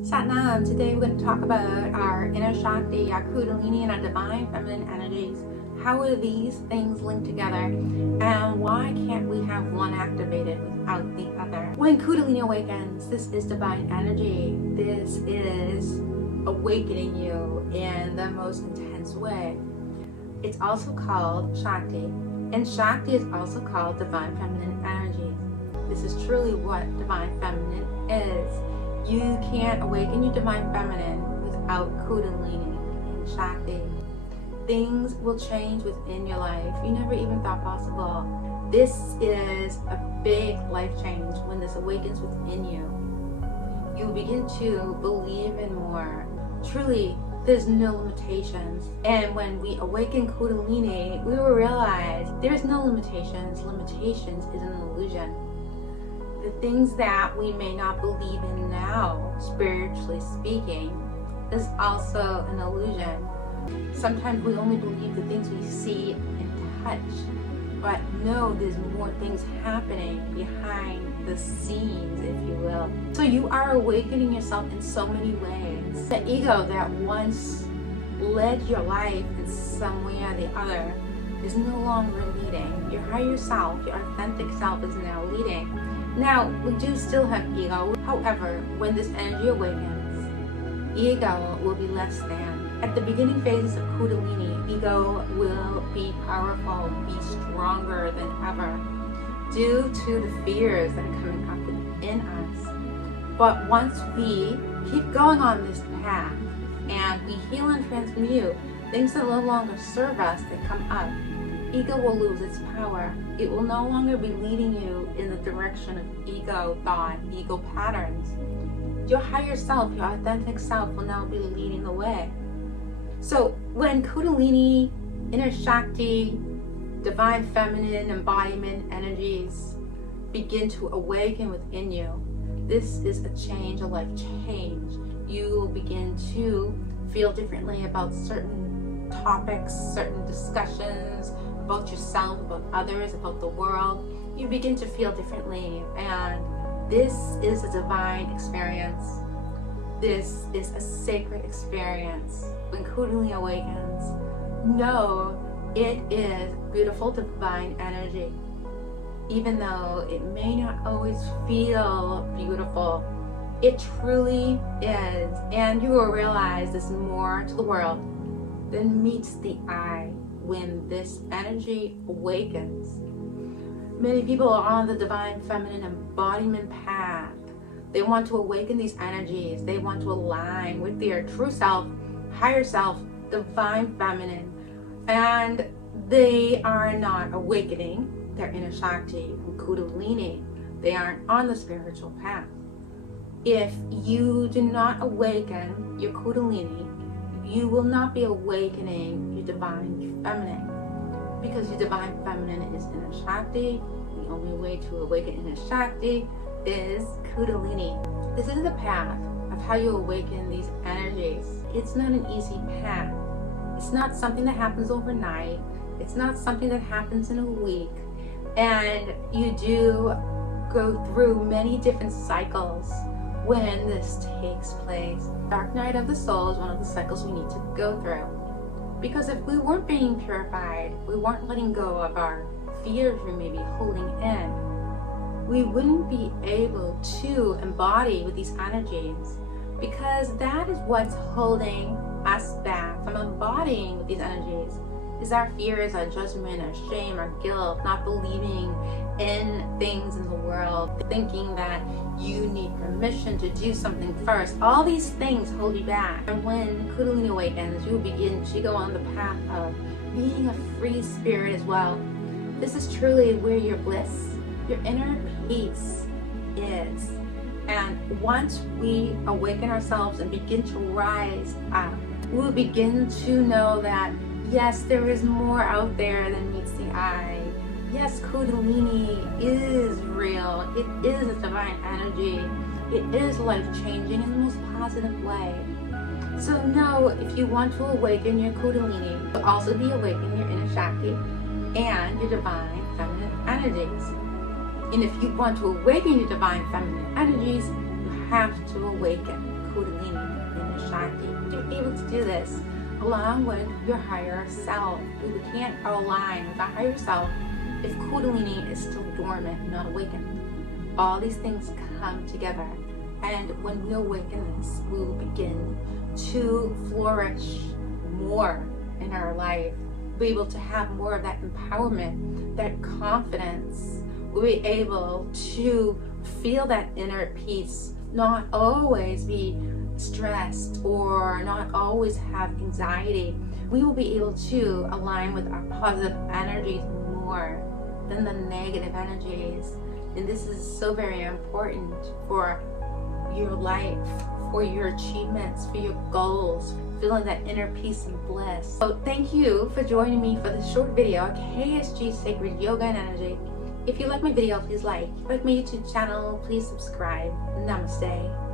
Satnam, today we're going to talk about our inner Shakti, our Kundalini, and our divine feminine energies. How are these things linked together? And why can't we have one activated without the other? When Kundalini awakens, this is divine energy. This is awakening you in the most intense way. It's also called Shakti. And Shakti is also called divine feminine energy. This is truly what divine feminine is. You can't awaken your divine feminine without Kundalini and Shakti. Things will change within your life you never even thought possible. This is a big life change when this awakens within you. You begin to believe in more. Truly, there's no limitations. And when we awaken Kundalini, we will realize there's no limitations. Limitations is an illusion. The things that we may not believe in now, spiritually speaking, is also an illusion. Sometimes we only believe the things we see and touch, but no, there's more things happening behind the scenes, if you will. So you are awakening yourself in so many ways. The ego that once led your life in some way or the other is no longer leading. Your higher self, your authentic self is now leading. Now, we do still have ego. However, when this energy awakens, ego will be less than. At the beginning phases of Kundalini, ego will be powerful, be stronger than ever, due to the fears that are coming up within us. But once we keep going on this path, and we heal and transmute things that no longer serve us that come up, ego will lose its power. It will no longer be leading you in the direction of ego thought, ego patterns. Your higher self, your authentic self will now be leading the way. So when Kundalini, inner Shakti, divine feminine embodiment energies begin to awaken within you, this is a change, a life change. You will begin to feel differently about certain topics, certain discussions, about yourself, about others, about the world. You begin to feel differently, and this is a divine experience. This is a sacred experience. When Kundalini awakens, know it is beautiful divine energy. Even though it may not always feel beautiful, it truly is, and you will realize there's more to the world than meets the eye when this energy awakens. Many people are on the divine feminine embodiment path. They want to awaken these energies. They want to align with their true self, higher self, divine feminine, and they are not awakening their inner Shakti and Kundalini. They aren't on the spiritual path. If you do not awaken your Kundalini, you will not be awakening your divine feminine, because your divine feminine is inner Shakti. The only way to awaken inner Shakti is Kundalini. This is the path of how you awaken these energies. It's not an easy path. It's not something that happens overnight. It's not something that happens in a week. And you do go through many different cycles when this takes place. Dark night of the soul is one of the cycles we need to go through. Because if we weren't being purified, we weren't letting go of our fears we may be holding in, we wouldn't be able to embody with these energies, because that is what's holding us back from embodying with these energies, is our fears, our judgment, our shame, our guilt, not believing in things in the world, thinking that you need permission to do something first. All these things hold you back. And when Kundalini awakens, you will begin to go on the path of being a free spirit as well. This is truly where your bliss, your inner peace is. And once we awaken ourselves and begin to rise up, we will begin to know that yes, there is more out there than meets the eye. Yes, Kundalini is real. It is a divine energy. It is life-changing in the most positive way. So know, if you want to awaken your Kundalini, you'll also be awakening your inner Shakti and your divine feminine energies. And if you want to awaken your divine feminine energies, you have to awaken Kundalini and Shakti. To be able to do this along with your higher self. We can't align with our higher self if Kundalini is still dormant, not awakened. All these things come together, and when we awaken this, we will begin to flourish more in our life. We'll be able to have more of that empowerment, that confidence. We'll be able to feel that inner peace, not always be stressed or not always have anxiety. We will be able to align with our positive energies more than the negative energies. And this is so very important for your life, for your achievements, for your goals, feeling that inner peace and bliss. So thank you for joining me for this short video, KSG Sacred Yoga and Energy. If you like my video, please like. If you like my YouTube channel, please subscribe. Namaste.